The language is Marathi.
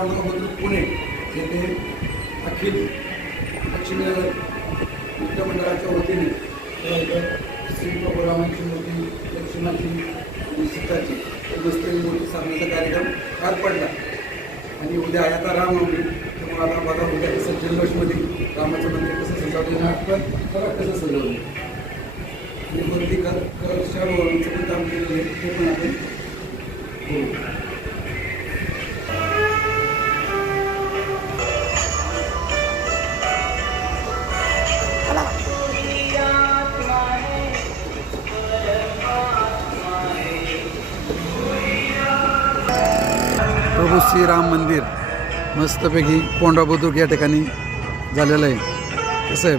पांडुरंग बुद्रुक पुणे येथे अखिल लक्ष्मीनगर मित्रमंडळाच्या वतीने श्री प्रभुरामांची मूर्ती लक्ष्मणाची आणि सीताची बसलेली मूर्ती सांगण्याचा कार्यक्रम पार पडला. आणि उद्या आहे आता रामनवमी, त्यामुळे आता बघा उद्या कसं जन्माष्टमीमध्ये रामाचं मंदिर कसं सजवलं आपण बघा कसं सजवलं आणि मूर्ती शहरावरूनचं पण काम केलेलं आहे ते पण आपण बोलू. प्रभू श्रीराम मंदिर मस्तपैकी कोंडा बुद्रुक या ठिकाणी झालेलं आहे. कसं आहे